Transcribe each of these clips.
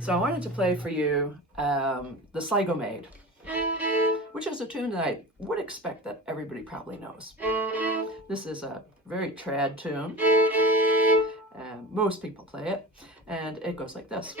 So I wanted to play for you the Sligo Maid, which is a tune that I would expect that everybody probably knows. This is a very trad tune. Most people play it, and it goes like this.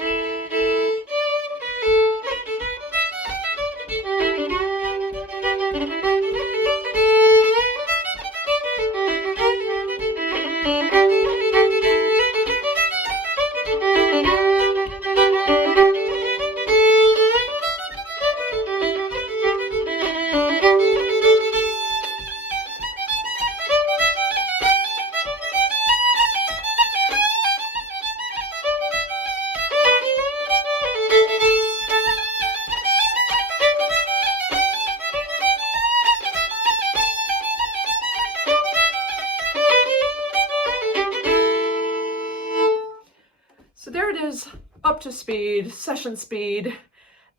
So there it is, up to speed, session speed,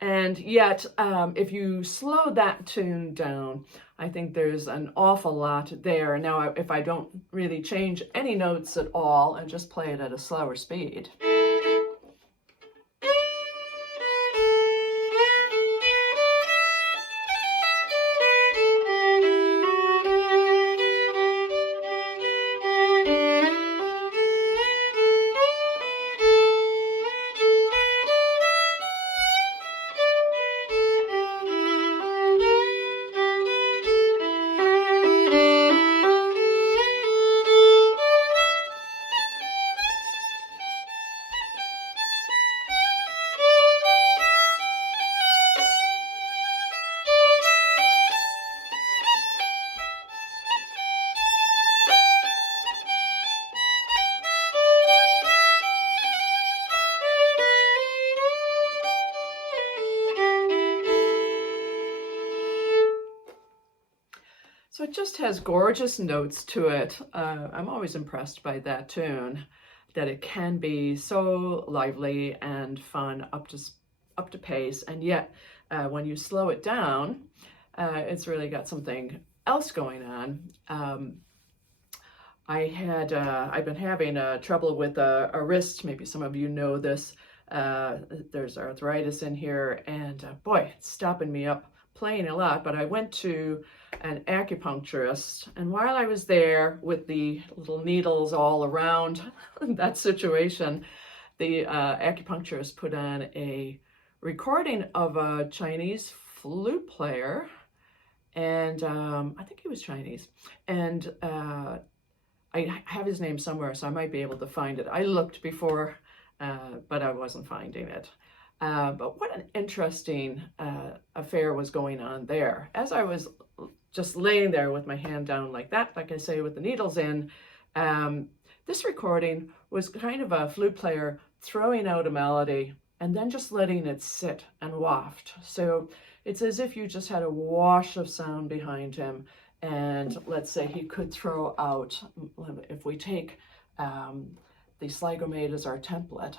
and yet if you slow that tune down, I think there's an awful lot there. Now, if I don't really change any notes at all and just play it at a slower speed. So it just has gorgeous notes to it. I'm always impressed by that tune, that it can be so lively and fun, up to pace, and yet when you slow it down, it's really got something else going on. I've been having trouble with a wrist. Maybe some of you know this. There's arthritis in here, and boy, it's stopping me up playing a lot. But I went to an acupuncturist, and while I was there with the little needles all around that situation, the acupuncturist put on a recording of a Chinese flute player, and I think he was Chinese, and I have his name somewhere, so I might be able to find it. I looked before, but I wasn't finding it. But what an interesting affair was going on there. As I was just laying there with my hand down like that, like I say, with the needles in, this recording was kind of a flute player throwing out a melody and then just letting it sit and waft. So it's as if you just had a wash of sound behind him. And let's say he could throw out, if we take the Sligo Maid as our template.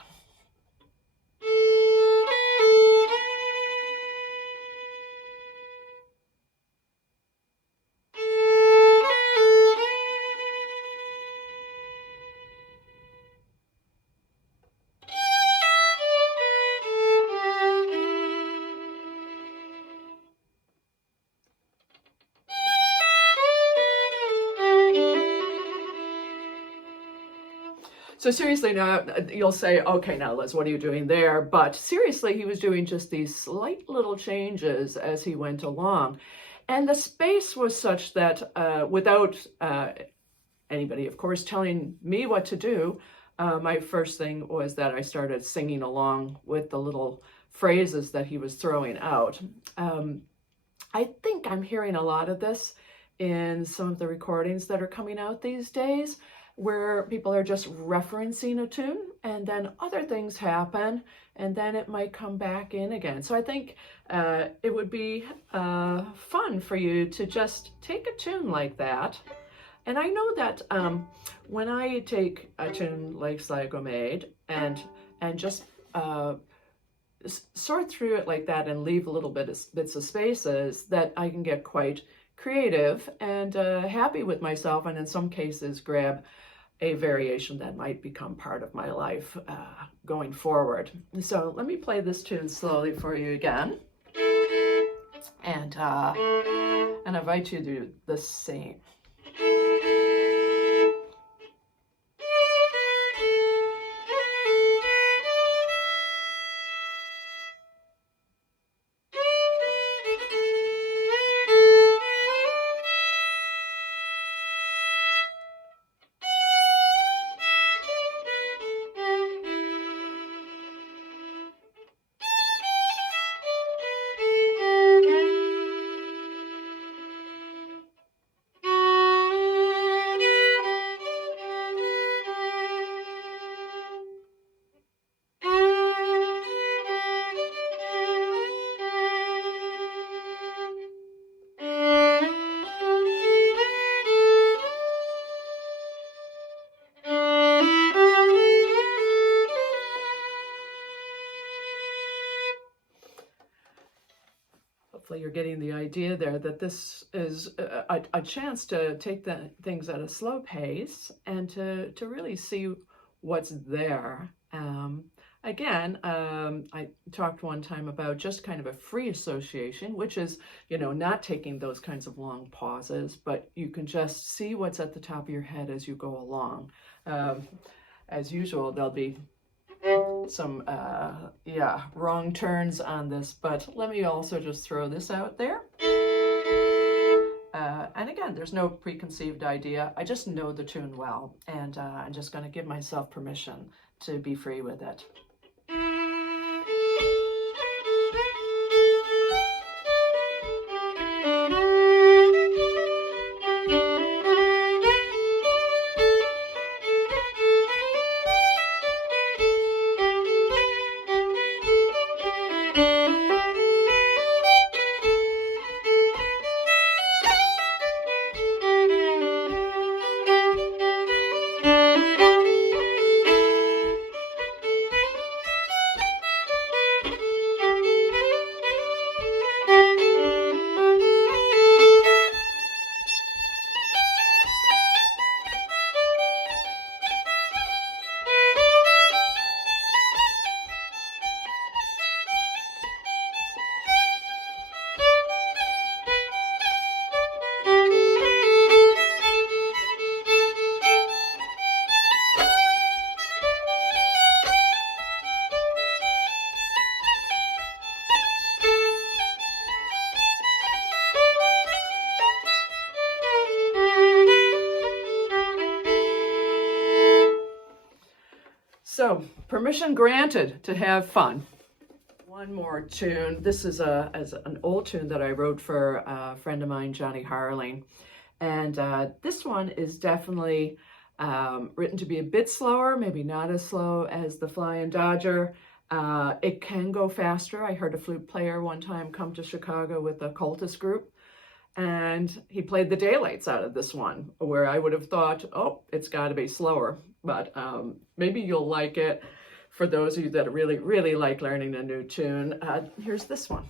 So seriously, now you'll say, okay, now Liz, what are you doing there? But seriously, he was doing just these slight little changes as he went along. And the space was such that without anybody, of course, telling me what to do, my first thing was that I started singing along with the little phrases that he was throwing out. I think I'm hearing a lot of this in some of the recordings that are coming out these days, where people are just referencing a tune and then other things happen and then it might come back in again. So I think it would be fun for you to just take a tune like that. And I know that when I take a tune like Sligo Maid and just sort through it like that and leave a little bits of spaces, that I can get quite creative and happy with myself, and in some cases grab a variation that might become part of my life going forward. So let me play this tune slowly for you again, and I invite you to do the same. Hopefully you're getting the idea there that this is a chance to take the things at a slow pace and to really see what's there. Again, I talked one time about just kind of a free association, which is, not taking those kinds of long pauses, but you can just see what's at the top of your head as you go along. As usual, there'll be some wrong turns on this, but let me also just throw this out there. And again, there's no preconceived idea. I just know the tune well, and I'm just going to give myself permission to be free with it. So, permission granted to have fun. One more tune. This is an old tune that I wrote for a friend of mine, Johnny Harling. And this one is definitely written to be a bit slower, maybe not as slow as the Flying Dodger. It can go faster. I heard a flute player one time come to Chicago with a cultist group, and he played the daylights out of this one, where I would have thought, oh, it's got to be slower. But maybe you'll like it. For those of you that really, really like learning a new tune, here's this one.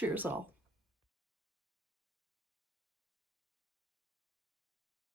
Cheers all.